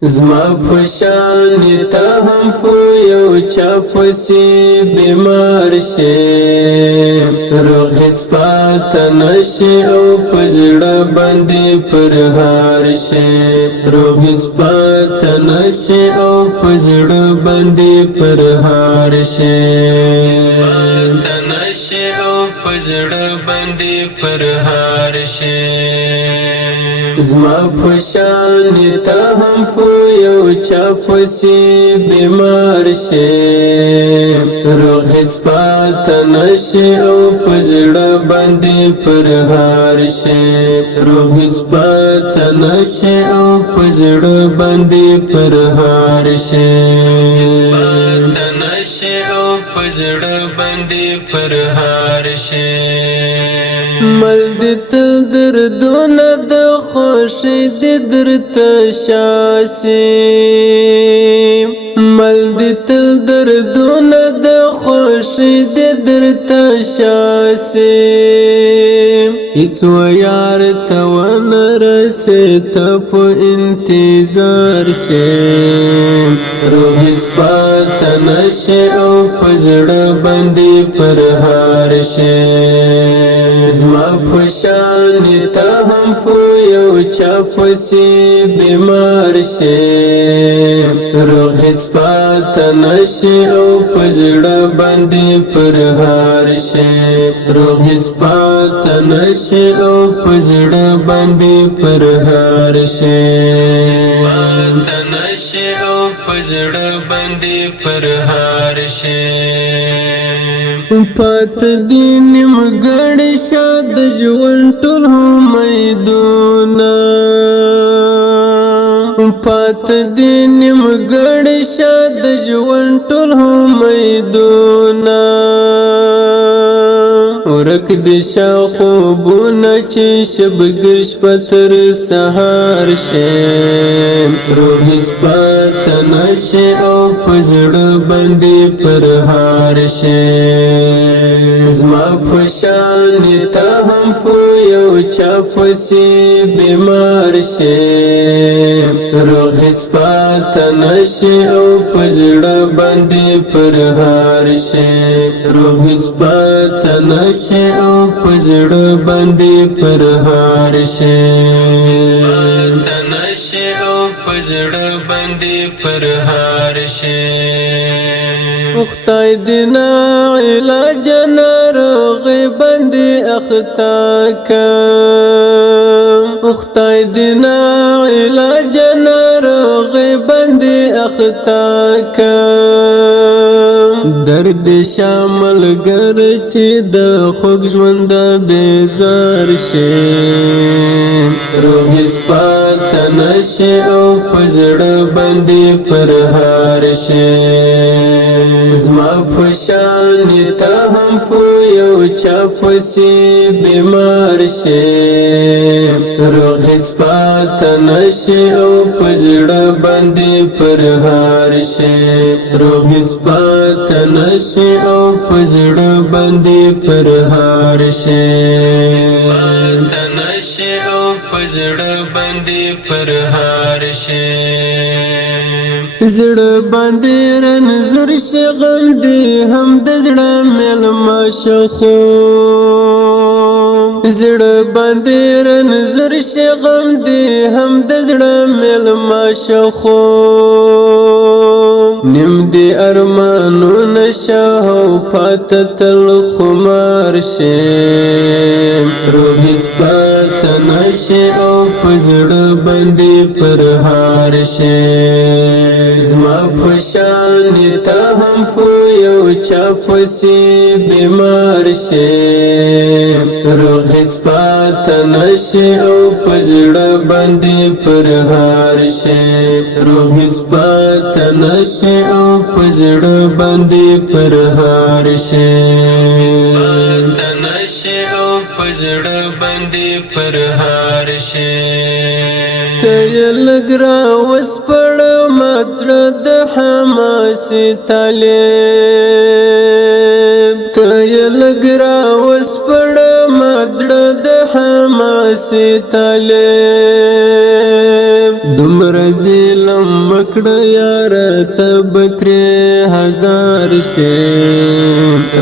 زما پشان تا هم پو یو چا پسی بیمار شی روغ هیڅ پاته نشي او پزړه باندې پرهار شي روغ هیڅ پاته نشي او پزړه باندې پرهار شي پاته نشي او پزړه باندې پرهار شي زما پشان تا هم پو یو چا پسی بیمار شي روغ هیڅ پاته نشي او پزړه باندې پرهار شي روغ هیڅ پاته نشي او پزړه باندې پرهار شي پاته نشي او پزړه باندې پرهار شي مل دې تل دردونه د خوشي دې درته شاسي مل دې تل دردونه د خوشي دې درته شاسي هیڅ یار ته ونه رسې ته په انتظار شې روغ هیڅ پاته نشي او په زړه باندې پرهار شي زما پشان تا هم پو یو چا پسی بیمار شي روغ هیڅ پاته نشي او په زړه باندې پرهار شي روغ هیڅ پاته نشي او په زړه باندې پرهار شي پاته نشي او په زړه باندې پرهار شي پات دي نیمګړی شاد ژوند ټول امیدونه پات دي نیمګړی شاد ژوند ټول امیدونه ورک دي خوبونه چې شبګر شپه تر سهار شي روغ هیڅ پاته نشي او په زړه باندې پرهار شي زما پشان تا هم پو یو چا پسی بیمار شي روغ هیڅ پاته نشي او په زړه باندې پرهار شي روغ هیڅ پاته نشي او په زړه باندې پرهار شي پاته نشي او په زړه باندې پرهار شي خدای دې نه علاج ناروغ باندې اختا کا خدای دې نه علاج ناروغ باندې اختا کا درد شامل گر چې د خوږ ژوند بیزار شي روغ هیڅ پاته نشي او په زړه باندې پرهار شي زما پشان تا هم پو یو چا پسی بیمار شي روغ هیڅ پاته نشي او په زړه باندې پرهار شي روغ هیڅ پاته نشي او په زړه باندې پرهار شي پاته نشي او په زړه باندې پرهار شي زړه باندې رنځور شي غم دې هم د زړه مېلمه شخو زړه باندې رنځور شي غم دې هم د زړه مېلمه شخو نیم دې ارمانو نشه او پاته تل خمار شي روغ هیڅ پاته نشي او په زړه باندې پرهار شي زما پشان تا هم پو یو چا پسی بیمار شي روغ هیڅ پاته نشي او په زړه باندې پرهار شي روغ هیڅ پاته نشي او په زړه باندې پرهار شي پاته نشي او په زړه باندې پرهار شي ته لږ راوسپړ ماتړه د حماس طالب ته لږ راوسپړ ماتړه د حماس طالب مرزی لمکڑ یار تب 3000 شی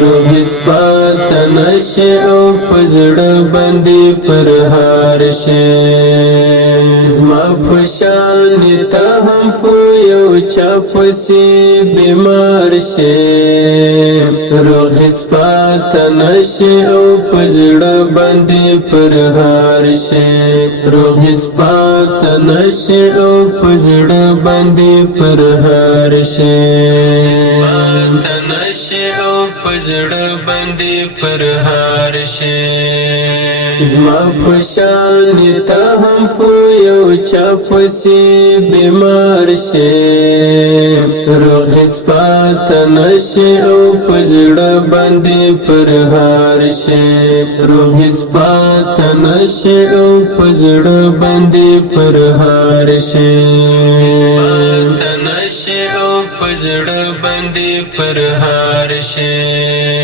روحیز پاتا نشی او پزڑ بندی پر هار شی زما پشانی تا هم پویو چا پسی بیمار شی روحیز پاتا نشی او پزڑ بندی پر هار شی روحیز پاتا نشی او پزڑ بندی پر هار شی پاتا نشی او پزڑ بندی پر هار شی زما پشانی تا هم پویو چا پسی بیمار شی روحیز پاتا نشی او پزڑ بندی پر هار شی روحیز پاتا نشی او پزڑ بندی پر هار شی پاتا نشی او پزڑ بندی پر هار شی